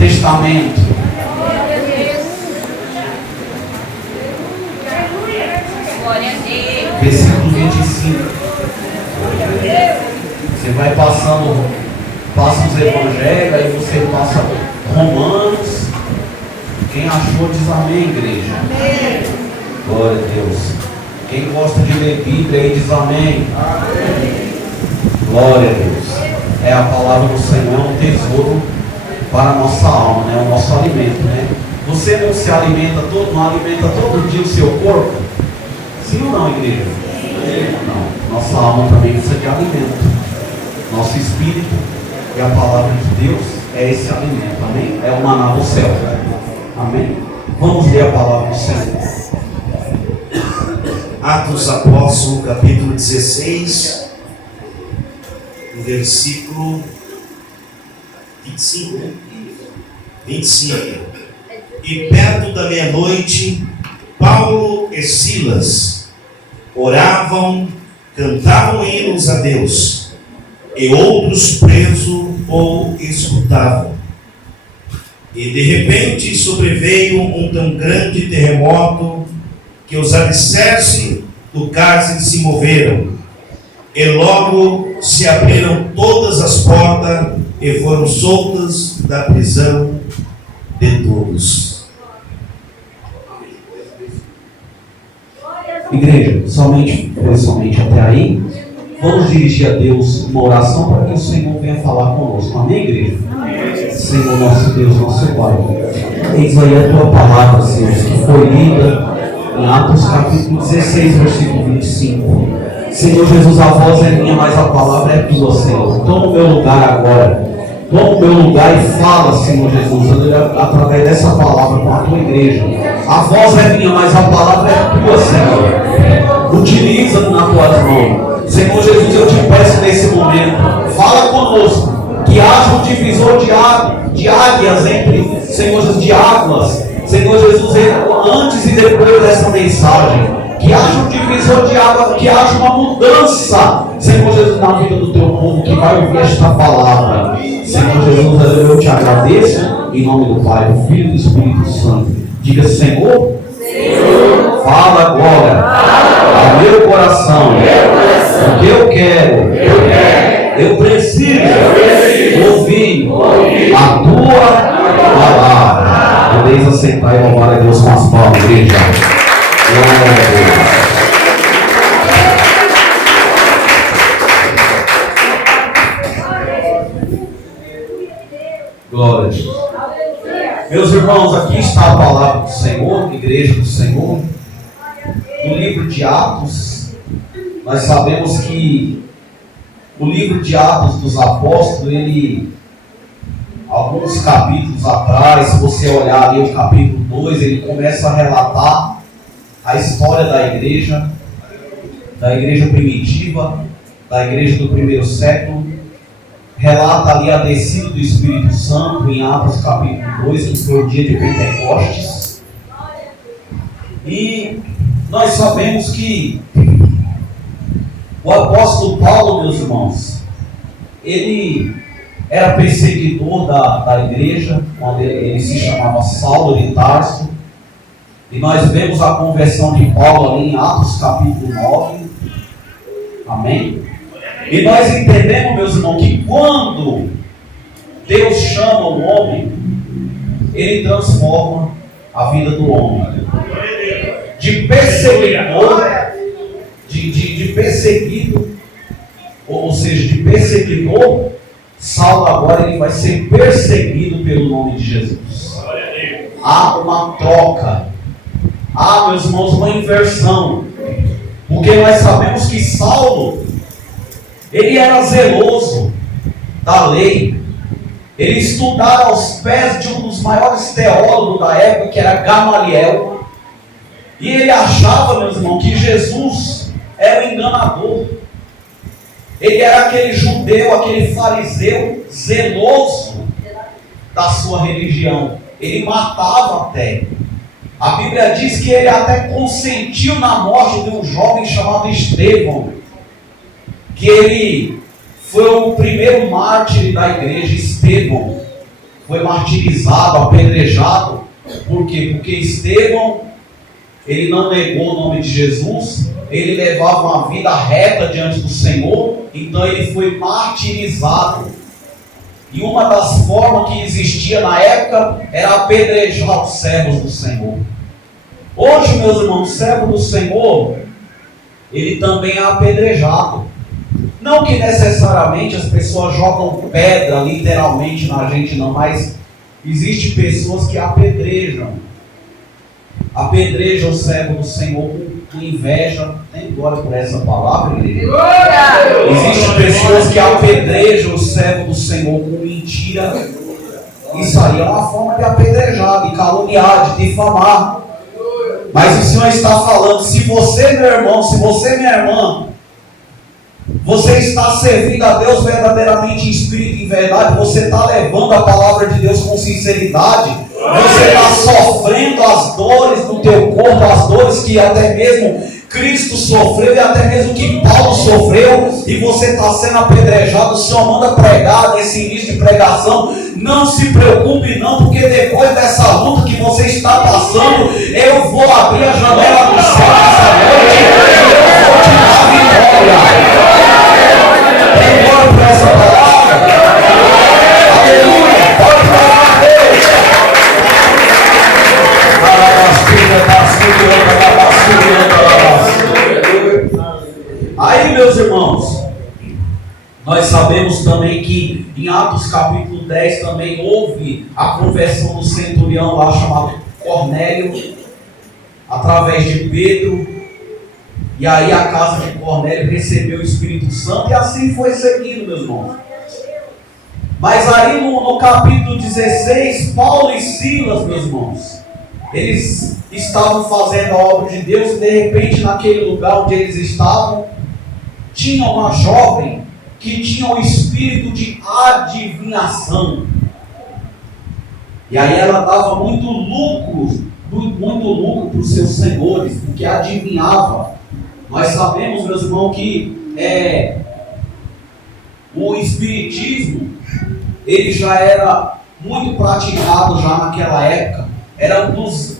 Testamento. Versículo 25. Você vai passando, passa os evangelhos, aí você passa Romanos. Quem achou diz amém, igreja. Amém. Glória a Deus. Quem gosta de ler Bíblia aí diz amém. Amém. Glória a Deus. É a palavra do Senhor, é um tesouro para a nossa alma, né? O nosso alimento, né? Você não se alimenta não alimenta todo dia o seu corpo? Sim ou não, igreja? Sim. Não. Nossa alma também precisa de alimento. Nosso espírito e a palavra de Deus é esse alimento, amém? É o maná do céu, amém? Vamos ler a palavra do Senhor. Atos Apóstolos, capítulo 16, no versículo 25, né? 25. E perto da meia-noite, Paulo e Silas oravam, cantavam hinos a Deus, e outros presos o escutavam. E de repente sobreveio um tão grande terremoto que os alicerces do cárcere se moveram, e logo se abriram todas as portas e foram soltas da prisão de todos. Igreja, somente até aí. Vamos dirigir a Deus uma oração para que o Senhor venha falar conosco. Amém, igreja? Amém. Senhor, nosso Deus, nosso Pai, eis aí a tua palavra, Senhor, que foi lida em Atos capítulo 16, versículo 25. Senhor Jesus, a voz é minha, mas a palavra é tua, Senhor. Toma o meu lugar agora. Toma o meu lugar e fala, Senhor Jesus, através dessa palavra com a tua igreja. A voz é minha, mas a palavra é tua, Senhor. Utiliza-me nas tuas mãos. Senhor Jesus, eu te peço nesse momento, fala conosco, que haja um divisor de águias entre, Senhor Jesus, de águas, Senhor Jesus, antes e depois dessa mensagem, que haja um divisor de água, que haja uma mudança, Senhor Jesus, na vida do teu povo que vai ouvir esta palavra. Senhor Jesus, eu te agradeço, em nome do Pai, do Filho e do Espírito Santo. Diga, Senhor, fala agora ao meu coração, o que eu quero, eu preciso ouvir a tua palavra. Podeis aceitar e louvar a Deus com as palmas, igreja. Glória a Deus. Glória a Deus. Meus irmãos, aqui está a palavra do Senhor, igreja do Senhor, no livro de Atos. Nós sabemos que o livro de Atos dos Apóstolos, ele, alguns capítulos atrás, se você olhar ali o capítulo 2, ele começa a relatar a história da igreja primitiva, da igreja do primeiro século. Relata ali a descida do Espírito Santo em Atos capítulo 2, que foi o dia de Pentecostes. E nós sabemos que o apóstolo Paulo, meus irmãos, ele era perseguidor da igreja, quando ele se chamava Saulo de Tarso. E nós vemos a conversão de Paulo ali em Atos capítulo 9. Amém? E nós entendemos, meus irmãos, que quando Deus chama o homem, ele transforma a vida do homem. De perseguidor, de perseguido, ou seja, de perseguidor, Saulo agora ele vai ser perseguido pelo nome de Jesus. Há uma troca. Há, meus irmãos, uma inversão. Porque nós sabemos que Saulo, ele era zeloso da lei. Ele estudava aos pés de um dos maiores teólogos da época, que era Gamaliel. E ele achava, meus irmãos, que Jesus era um enganador. Ele era aquele judeu, aquele fariseu zeloso da sua religião. Ele matava até. A Bíblia diz que ele até consentiu na morte de um jovem chamado Estevão, que ele foi o primeiro mártir da igreja. Estevão foi martirizado, apedrejado. Por quê? Porque Estevão, ele não negou o nome de Jesus, ele levava uma vida reta diante do Senhor, então ele foi martirizado. E uma das formas que existia na época era apedrejar os servos do Senhor. Hoje, meus irmãos, o servo do Senhor, ele também é apedrejado. Não que necessariamente as pessoas jogam pedra literalmente na gente, não, mas existem pessoas que apedrejam o servo do Senhor com inveja. Tem glória por essa palavra, igreja? Existem pessoas que apedrejam o servo do Senhor com mentira. Isso aí é uma forma de apedrejar, de caluniar, de difamar. Mas o Senhor está falando, se você, meu irmão, se você, minha irmã, você está servindo a Deus verdadeiramente em espírito e em verdade, você está levando a palavra de Deus com sinceridade, você está sofrendo as dores do teu corpo, as dores que até mesmo Cristo sofreu e até mesmo que Paulo sofreu, e você está sendo apedrejado, o Senhor manda pregar nesse início de pregação. Não se preocupe não, porque depois dessa luta que você está passando, eu vou abrir a janela do céu essa noite e eu vou te dar vitória. Tem glória por essa palavra? Aleluia! Pode falar a Deus! Aí, meus irmãos, nós sabemos também que em Atos capítulo 10 também houve a conversão do centurião lá chamado Cornélio, através de Pedro. E aí a casa de Cornélio recebeu o Espírito Santo e assim foi seguindo, meus irmãos. Mas aí no capítulo 16, Paulo e Silas, meus irmãos, eles estavam fazendo a obra de Deus e de repente naquele lugar onde eles estavam, tinha uma jovem que tinha um espírito de adivinhação. E aí ela dava muito lucro para os seus senhores, porque adivinhava. Nós sabemos, meus irmãos, que o espiritismo, ele já era muito praticado já naquela época. Era um dos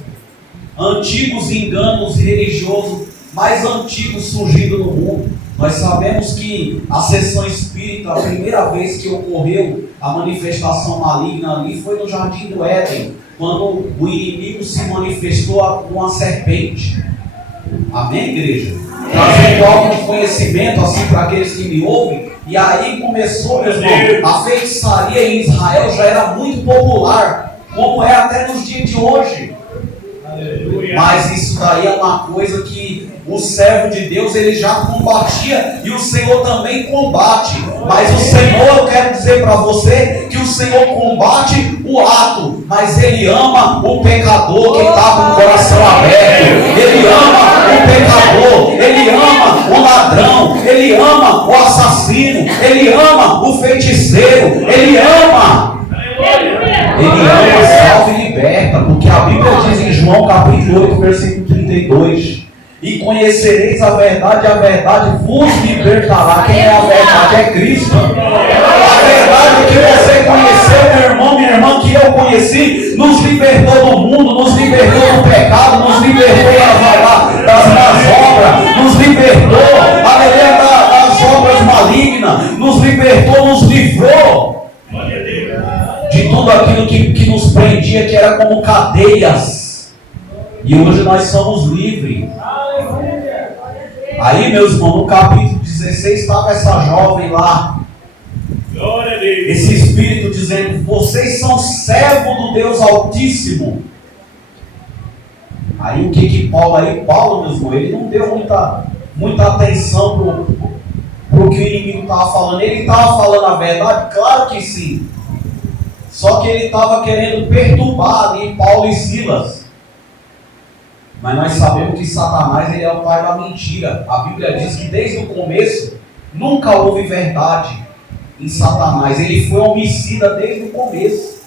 antigos enganos religiosos mais antigos surgindo no mundo. Nós sabemos que a sessão espírita, a primeira vez que ocorreu a manifestação maligna ali foi no Jardim do Éden, quando o inimigo se manifestou com uma serpente. Amém, igreja? Trazendo algo de conhecimento assim para aqueles que me ouvem. E aí começou, meus irmãos, a feitiçaria em Israel já era muito popular, como é até nos dias de hoje. Aleluia. Mas isso daí é uma coisa que o servo de Deus ele já combatia e o Senhor também combate. Mas o Senhor, eu quero dizer para você que o Senhor combate o ato, mas Ele ama o pecador que está com o coração aberto. Ele ama o pecador, Ele ama o ladrão, Ele ama o assassino, Ele ama o feiticeiro, Ele ama. Ele ama, salva e liberta, porque a Bíblia diz em João capítulo 8, versículo 32: e conhecereis a verdade vos libertará. Quem é a verdade? É Cristo. A verdade que você conheceu, meu irmão, minha irmã, que eu conheci, nos libertou do mundo, nos libertou do pecado, nos libertou das más obras, nos libertou, aleluia, das obras malignas, nos libertou, nos livrou de tudo aquilo que nos prendia, que era como cadeias. E hoje nós somos livres. Aí, meus irmãos, no capítulo 16 estava essa jovem lá, esse espírito dizendo: vocês são servos do Deus Altíssimo. Aí o que Paulo, meus irmãos, ele não deu muita atenção para o que o inimigo estava falando. Ele estava falando a verdade? Claro que sim. Só que ele estava querendo perturbar ali Paulo e Silas. Mas nós sabemos que Satanás ele é o pai da mentira. A Bíblia diz que desde o começo nunca houve verdade em Satanás. Ele foi homicida desde o começo.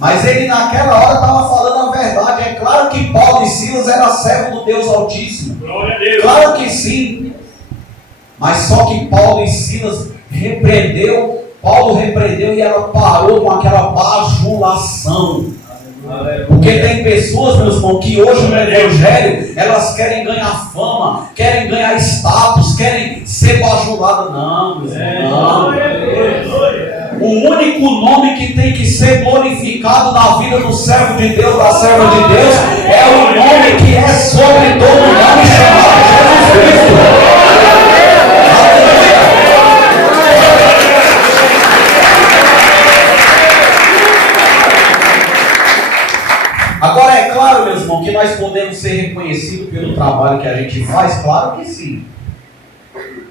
Mas ele naquela hora estava falando a verdade. É claro que Paulo e Silas eram servos do Deus Altíssimo. Glória a Deus. Claro que sim. Mas só que Paulo e Silas repreendeu Paulo repreendeu e ela parou com aquela bajulação. Porque tem pessoas, meus irmãos, que hoje no Evangelho, elas querem ganhar fama, querem ganhar status, querem ser bajuladas. Não, meus irmãos, não. O único nome que tem que ser glorificado na vida do servo de Deus, da serva de Deus, é o nome que é sobre todo nome, chamado Jesus Cristo. Agora é claro, meus irmãos, que nós podemos ser reconhecidos pelo trabalho que a gente faz, claro que sim.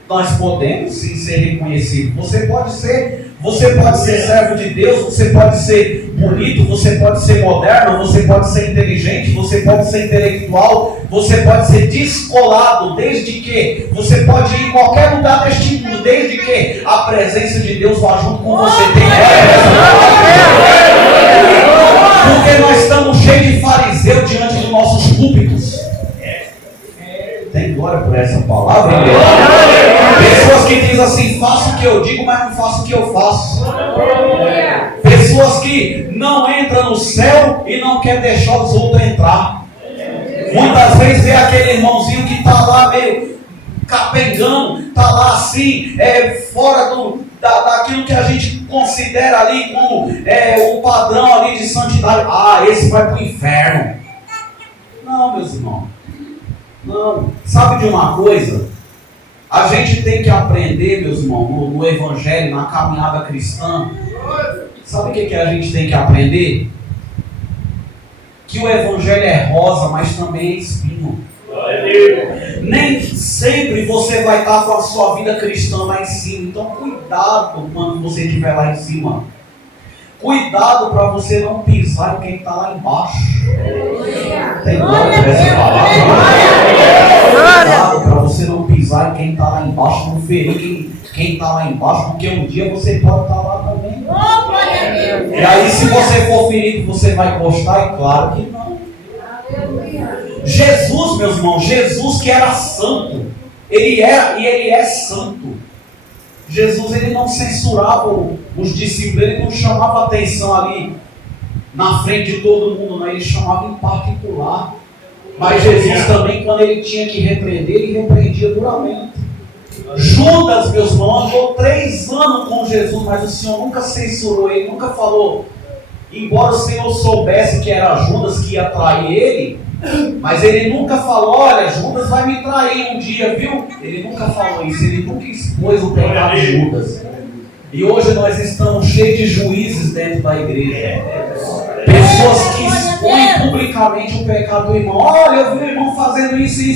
Nós podemos sim ser reconhecidos. Você pode ser servo de Deus, você pode ser bonito, você pode ser moderno, você pode ser inteligente, você pode ser intelectual, você pode ser descolado, desde que você pode ir em qualquer lugar deste mundo, desde que a presença de Deus vá junto com você. Porque nós estamos cheios de fariseus diante dos nossos púlpitos. Tem glória por essa palavra. Pessoas que dizem assim: faço o que eu digo, mas não faço o que eu faço. Pessoas que não entram no céu e não querem deixar os outros entrar. Muitas vezes é aquele irmãozinho que está lá meio capengando, está lá assim, fora daquilo que a gente considera ali como o padrão ali de santidade. Ah, esse vai para o inferno. Não, meus irmãos. Não. Sabe de uma coisa? A gente tem que aprender, meus irmãos, no Evangelho, na caminhada cristã. Sabe o que a gente tem que aprender? Que o Evangelho é rosa, mas também é espinho. Nem sempre você vai estar com a sua vida cristã lá em cima. Então cuidado quando você estiver lá em cima. Cuidado para você não pisar em quem está lá embaixo. Tem glória para essa palavra. Cuidado para você não pisar em quem está lá embaixo, não ferir quem está lá embaixo, porque um dia você pode estar lá também. E aí, se você for ferido, você vai gostar? É claro que não. Jesus, meus irmãos, Jesus que era santo, ele era e ele é santo. Jesus, ele não censurava os discípulos, ele não chamava atenção ali na frente de todo mundo, não, ele chamava em particular. Mas Jesus também, quando ele tinha que repreender, ele repreendia duramente. Judas, meus irmãos, andou 3 anos com Jesus, mas o Senhor nunca censurou ele, nunca falou. Embora o Senhor soubesse que era Judas que ia trair ele, mas ele nunca falou: olha, Judas vai me trair um dia, viu? Ele nunca falou isso, ele nunca expôs o pecado de Judas. E hoje nós estamos cheios de juízes dentro da igreja. Pessoas que expõem publicamente o pecado do irmão. Olha, eu vi o irmão fazendo isso. E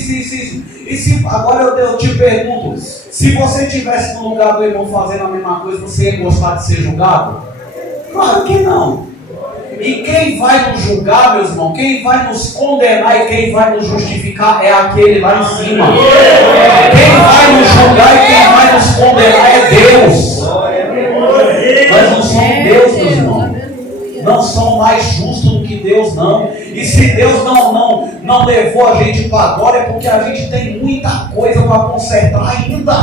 se, agora eu te pergunto, se você estivesse no lugar do irmão fazendo a mesma coisa, você ia gostar de ser julgado? Claro que não. E quem vai nos julgar, meus irmãos, quem vai nos condenar e quem vai nos justificar é aquele lá em cima. Quem vai nos julgar e quem vai nos condenar é Deus. Nós não somos Deus, meus irmãos. Não somos mais justos do que Deus, não. E se Deus não levou a gente para a glória, é porque a gente tem muita coisa para consertar ainda.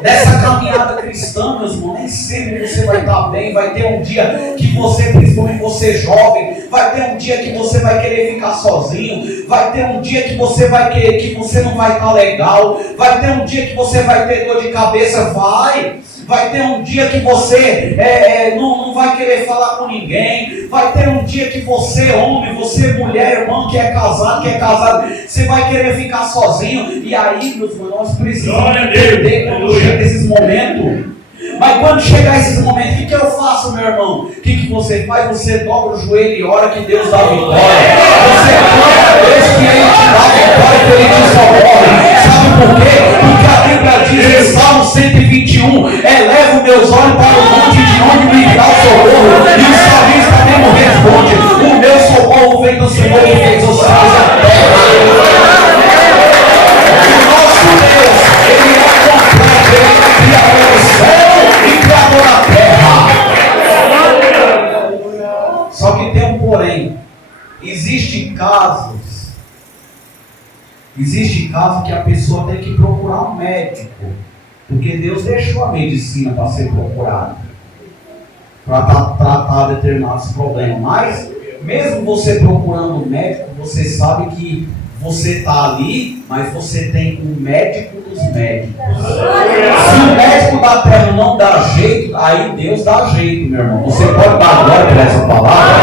Nessa caminhada cristã, meus irmãos, nem sempre você vai estar bem. Vai ter um dia que você, principalmente você jovem, vai ter um dia que você vai querer ficar sozinho. Vai ter um dia que você vai querer, que você não vai estar legal. Vai ter um dia que você vai ter dor de cabeça. Vai ter um dia que você não vai querer falar com ninguém. Vai ter um dia que você, homem, você, mulher, irmão, que é casado, você vai querer ficar sozinho. E aí, meus irmãos, nós precisamos entender quando chega esses momentos. Mas quando chegar esses momentos, o que eu faço, meu irmão? O que você faz? Você dobra o joelho e ora que Deus dá vitória. Você clama a Deus que Ele te dá vitória, que Ele te socorre. Sabe por quê? Porque a Bíblia diz em Salmo 121, eleva os meus olhos para o monte de onde me virá o socorro. E o salmista mesmo responde: o meu socorro vem do Senhor que fez os céus e a terra. O nosso Deus, Ele é completo, Ele é criador do céu e criador da terra. Só que tem um porém. Existe casos que a pessoa tem que procurar um médico Porque Deus deixou a medicina para ser procurada, para tratar determinados problemas. Mas, mesmo você procurando um médico, você sabe que você está ali, mas você tem o médico dos médicos. Se o médico da terra não dá jeito, aí Deus dá jeito, meu irmão. Você pode dar glória para essa palavra?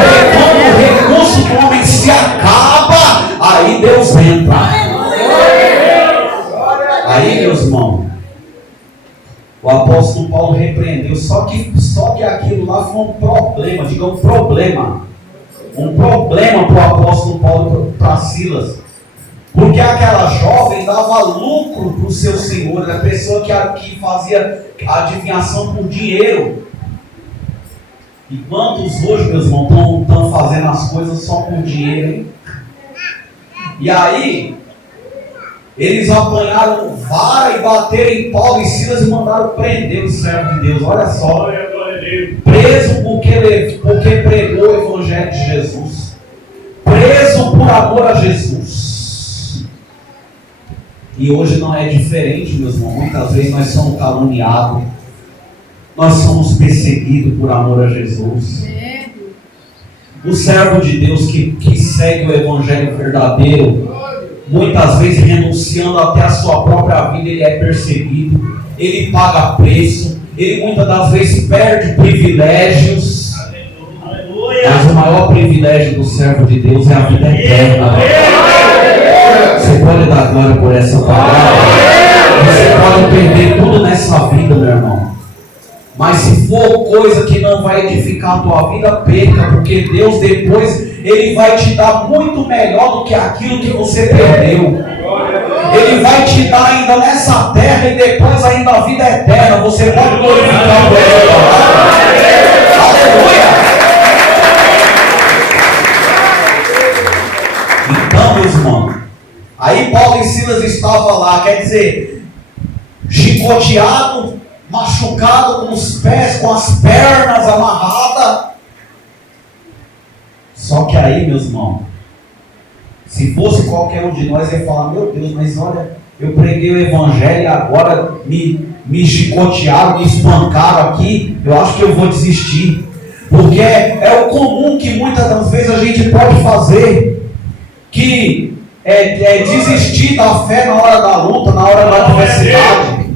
Porque quando o recurso do homem se acaba, aí Deus entra. Aí, meus irmãos, o apóstolo Paulo repreendeu, só que aquilo lá foi um problema, diga um problema para o apóstolo Paulo, para Silas, porque aquela jovem dava lucro para o seu senhor, a pessoa que fazia adivinhação por dinheiro. E quantos hoje, meus irmãos, estão fazendo as coisas só por dinheiro, hein? E aí, eles apanharam vara e bateram em Paulo e Silas e mandaram prender o servo de Deus. Olha só, preso porque pregou o evangelho de Jesus, preso por amor a Jesus. E hoje não é diferente, meus irmãos. Muitas vezes nós somos caluniados, nós somos perseguidos por amor a Jesus. O servo de Deus que segue o evangelho verdadeiro, muitas vezes renunciando até a sua própria vida, ele é perseguido, ele paga preço, ele muitas das vezes perde privilégios. Mas o maior privilégio do servo de Deus é a vida eterna. Você pode dar glória por essa palavra. Você pode perder tudo nessa vida, meu irmão, mas se for coisa que não vai edificar a tua vida, perca, porque Deus depois Ele vai te dar muito melhor do que aquilo que você perdeu. Ele vai te dar ainda nessa terra e depois ainda a vida eterna. Você pode glorificar por essa palavra. Aleluia! Então, meus irmãos, aí Paulo e Silas estavam lá, quer dizer, chicoteado, machucado com os pés, com as pernas amarradas. Só que aí, meus irmãos, se fosse qualquer um de nós, ia falar: meu Deus, mas olha, eu preguei o evangelho e agora me chicotearam, me espancaram aqui, eu acho que eu vou desistir. Porque é o comum que muitas das vezes a gente pode fazer, que é desistir da fé na hora da luta, na hora da adversidade,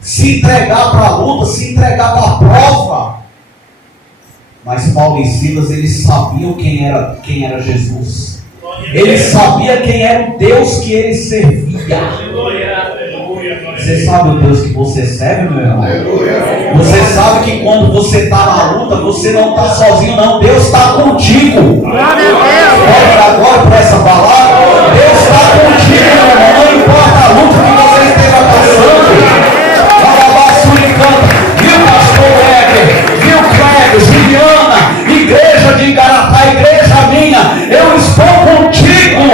se entregar para a luta, se entregar para a prova. Mas Paulo e Silas, eles sabiam quem era Jesus. Eles sabiam quem era o Deus que eles serviam. Você sabe o Deus que você serve, meu irmão? Você sabe que quando você está na luta, você não está sozinho, não. Deus está contigo. Pode dar glória para essa palavra? Deus está contigo, meu irmão. Não importa a luta que você esteja passando. Viu, pastor Weber? Viu, Cléber, Juliana, igreja de Igaratá, igreja minha, eu estou contigo.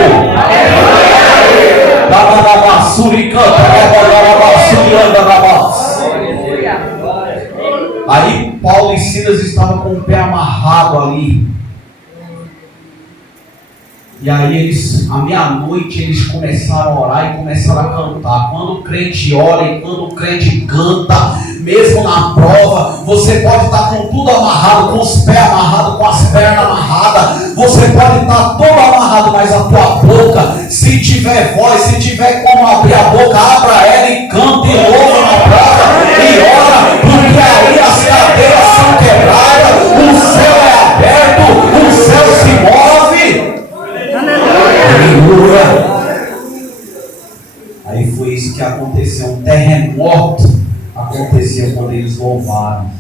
Aí Paulo e Silas estavam com o pé amarrado ali. E aí à meia-noite eles começaram a orar e começaram a cantar. Quando o crente ora e quando o crente canta, mesmo na prova, você pode estar com tudo amarrado, com os pés amarrados, com as pernas amarradas, você pode estar todo amarrado, mas a tua boca, se tiver voz, se tiver como abrir a boca, abra ela e canta e louva na prova e ora, porque aí as cadeias são quebradas, o céu é aberto, o céu se move. Aí foi isso que aconteceu, um terremoto aconteceu quando eles louvaram.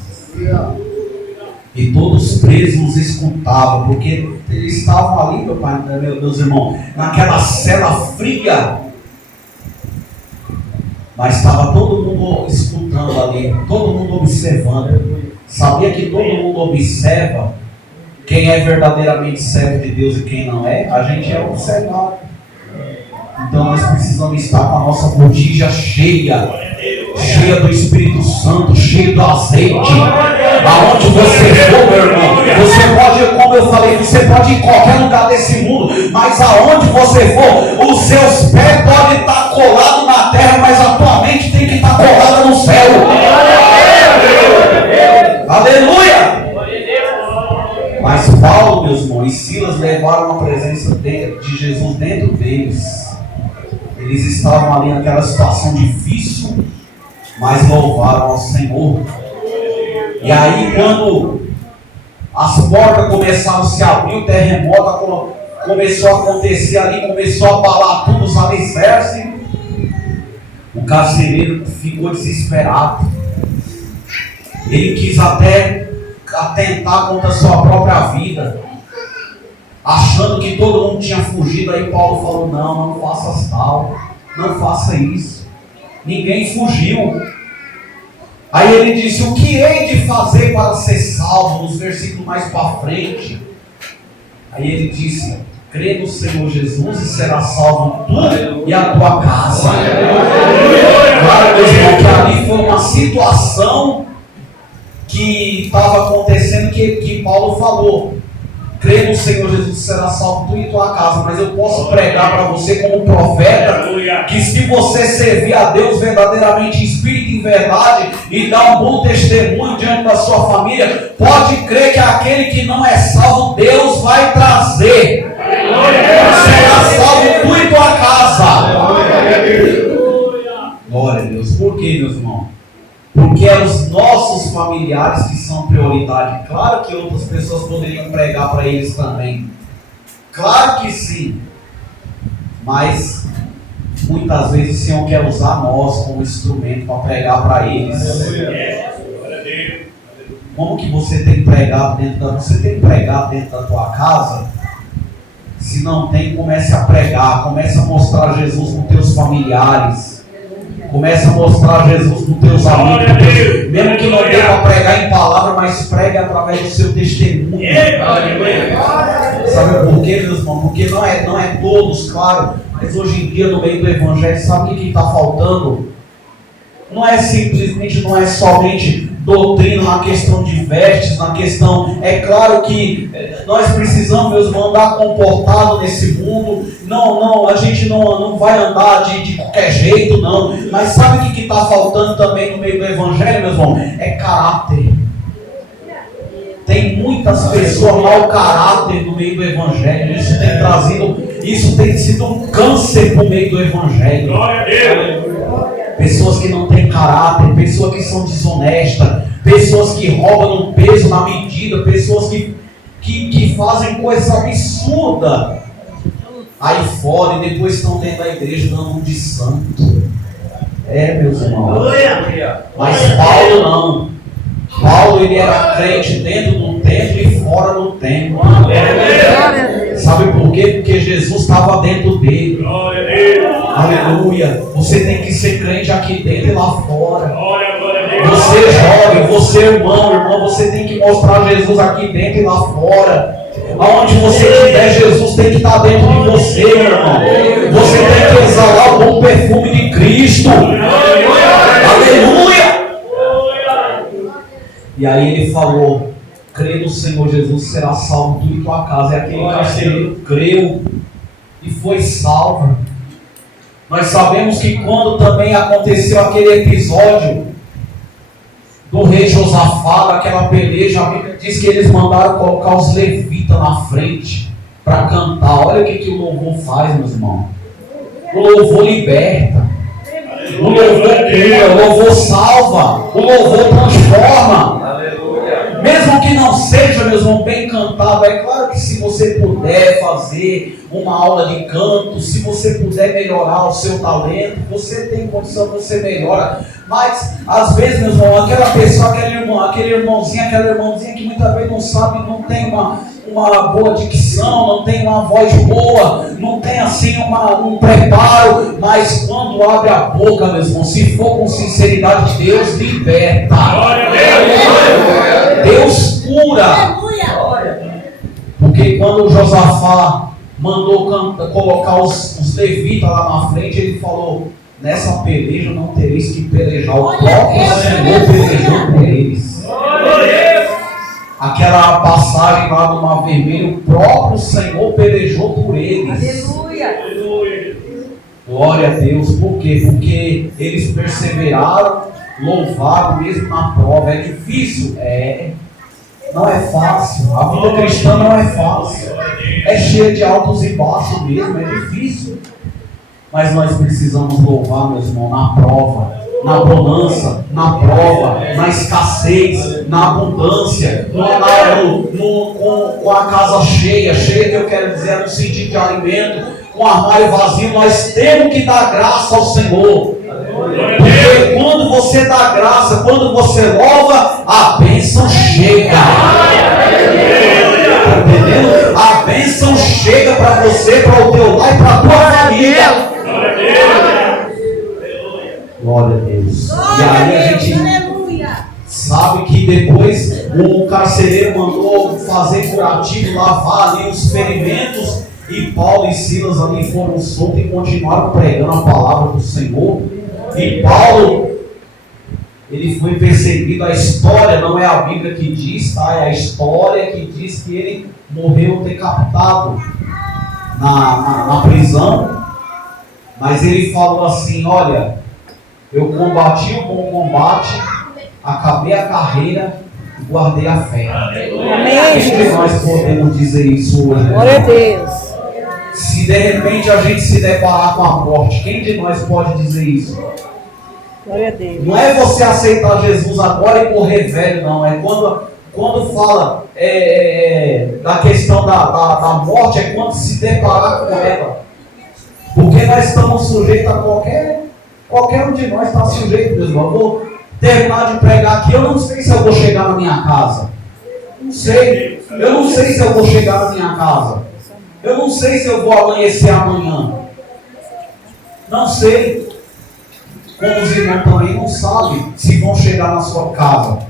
E todos presos escutavam, porque eles estavam ali, meu pai, meus irmãos, naquela cela fria. Mas estava todo mundo escutando ali, todo mundo observando. Sabia que todo mundo observa quem é verdadeiramente servo de Deus e quem não é? A gente é observado. Então nós precisamos estar com a nossa botija cheia do Espírito Santo, cheia do azeite. Aonde você for, meu irmão, você pode, como eu falei, você pode ir em qualquer lugar desse mundo, mas aonde você for, os seus pés podem estar colados na terra, mas a tua mente tem tem que estar colada no céu. Aleluia! Mas Paulo, meus irmãos, e Silas levaram a presença de Jesus dentro deles. Eles estavam ali naquela situação difícil, mas louvaram ao Senhor. E aí, quando as portas começaram a se abrir, o terremoto começou a acontecer ali, começou a abalar tudo, os alicerces, o carcereiro ficou desesperado. Ele quis até atentar contra a sua própria vida, achando que todo mundo tinha fugido. Aí Paulo falou: não faça tal, não faça isso, ninguém fugiu. Aí ele disse: o que hei de fazer para ser salvo? Nos versículos mais para frente. Aí ele disse: crê no Senhor Jesus e será salvo tu e a tua casa. Claro, meus irmãos, que ali foi uma situação que estava acontecendo, que Paulo falou: crê no Senhor Jesus e será salvo tu e tua casa. Mas eu posso pregar para você como profeta que se você servir a Deus verdadeiramente em espírito e em verdade e dar um bom testemunho diante da sua família, pode crer que aquele que não é salvo, Deus vai trazer. Será salvo tu e tua casa. Glória a Deus. Por quê, meus irmãos? Porque é os nossos familiares que são prioridade. Claro que outras pessoas poderiam pregar para eles também. Claro que sim. Mas muitas vezes o Senhor quer usar nós como instrumento para pregar para eles. Como que você tem pregado você tem pregado dentro da tua casa? Se não tem, comece a pregar, comece a mostrar Jesus nos teus familiares. Começa a mostrar Jesus nos teus amigos, mesmo que não dê para pregar em palavra, mas pregue através do seu testemunho. Sabe por quê, meus irmãos? Porque não é todos, claro, mas hoje em dia no meio do Evangelho, sabe o que está faltando? Não é somente doutrina na questão de vestes, na questão... É claro que nós precisamos, meus irmãos, andar comportado nesse mundo. Não, a gente não vai andar de qualquer jeito, não. Mas sabe o que está faltando também no meio do Evangelho, meus irmãos? É caráter. Tem muitas pessoas mau caráter no meio do Evangelho. Isso tem sido um câncer no meio do Evangelho. Glória a Deus. Pessoas que não têm caráter, pessoas que são desonestas, pessoas que roubam no peso, na medida, pessoas que fazem coisas absurdas aí fora e depois estão dentro da igreja dando um de santo. Meus irmãos. Mas Paulo não. Paulo, ele era crente dentro do templo e fora do templo. Sabe por quê? Porque Jesus estava dentro dele. Aleluia. Você tem que ser crente aqui dentro e lá fora. Você jovem, você irmão, você tem que mostrar Jesus aqui dentro e lá fora. Aonde você estiver, Jesus tem que estar dentro de você, meu irmão. Você tem que exalar o bom perfume de Cristo. Aleluia. E aí ele falou: crê no Senhor Jesus, será salvo tu e tua casa. E aquele carcereiro creu e foi salvo. Nós sabemos que quando também aconteceu aquele episódio do rei Josafá, daquela peleja, a Bíblia diz que eles mandaram colocar os levitas na frente para cantar. Olha o que o louvor faz, meus irmãos. O louvor liberta. O louvor cura, o louvor salva, o louvor transforma. Mesmo que não seja, meus irmãos, bem cantado, é claro que se você puder fazer uma aula de canto, se você puder melhorar o seu talento, você tem condição, você melhora. Mas, às vezes, meus irmãos, aquela pessoa, aquele irmãozinho, aquela irmãzinha que muitas vezes não sabe, não tem uma boa dicção, não tem uma voz boa, não tem assim um preparo, mas quando abre a boca, meus irmãos, se for com sinceridade, Deus liberta. Deus cura. Porque quando Josafá mandou colocar os levitas lá na frente, ele falou: nessa peleja não tereis que pelejar, o próprio Senhor pelejou por eles. Aquela passagem lá do Mar Vermelho, o próprio Senhor pelejou por eles. Aleluia. Glória a Deus. Por quê? Porque eles perseveraram, louvaram mesmo na prova. É difícil? Não é fácil. A vida cristã não é fácil. É cheia de altos e baixos mesmo, é difícil. Mas nós precisamos louvar, meus irmãos, na prova, na bonança, na prova, na escassez, na abundância, com a casa cheia que eu quero dizer no sentido de alimento, com o armário vazio. Nós temos que dar graça ao Senhor. Porque quando você dá graça, quando você louva, a bênção chega. Entendeu? A bênção chega para você, para o teu lar e para a tua família. Glória a Deus. E aí a gente sabe que depois o carcereiro mandou fazer curativo, lavar ali os ferimentos, e Paulo e Silas ali foram soltos e continuaram pregando a palavra do Senhor. E Paulo, ele foi perseguido. A história não é a Bíblia que diz, tá? É a história que diz que ele morreu decapitado na prisão. Mas ele falou assim: olha, eu combati o bom combate, acabei a carreira e guardei a fé. Amém. Quem de nós podemos dizer isso hoje? Glória a Deus. Se de repente a gente se deparar com a morte, quem de nós pode dizer isso? Glória a Deus. Não é você aceitar Jesus agora e morrer velho, não. É quando fala da questão da morte, é quando se deparar com ela. Porque nós estamos sujeitos a qualquer um de nós está sujeito, meus irmãos. Eu vou terminar de pregar aqui, eu não sei se eu vou chegar na minha casa. Não sei. Eu não sei se eu vou chegar na minha casa. Eu não sei se eu vou amanhecer amanhã. Não sei. Como os irmãos também não sabem se vão chegar na sua casa.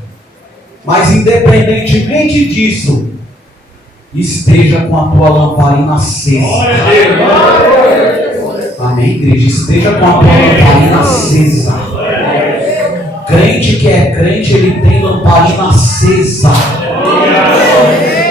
Mas independentemente disso, esteja com a tua lamparina acesa. Amém, igreja? Esteja com a tua lamparina acesa. Crente que é crente, ele tem lamparina acesa.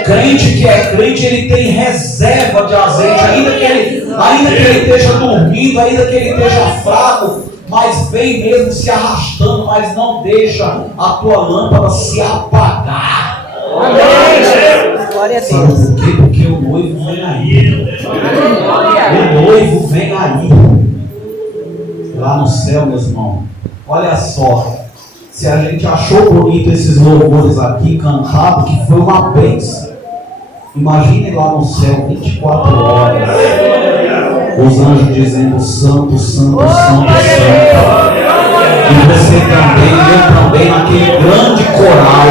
Crente que é crente, ele tem reserva de azeite, ainda que ele esteja dormindo, ainda que ele esteja fraco, mas vem mesmo se arrastando, mas não deixa a tua lâmpada se apagar. Amém. Glória a Deus. Sabe por quê? Porque o noivo vem aí. O noivo vem aí. Lá no céu, meus irmãos. Olha só. Se a gente achou bonito esses louvores aqui cantados, que foi uma bênção. Imagine lá no céu 24 horas. Os anjos dizendo: Santo, Santo, Santo, Santo. E você também, eu também, naquele grande coral.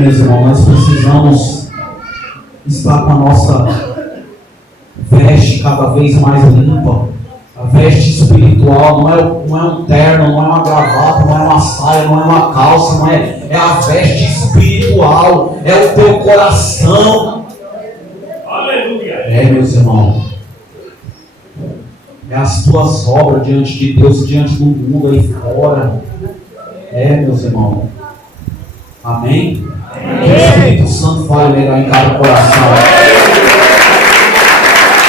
Meus irmãos, nós precisamos estar com a nossa veste cada vez mais limpa. A veste espiritual não é um terno, não é uma gravata, não é uma saia, não é uma calça, não é a veste espiritual, é o teu coração. Aleluia. Meus irmãos, é as tuas obras diante de Deus, diante do mundo aí fora. Meus irmãos. Amém? Que o Espírito Santo fale melhor em cada coração.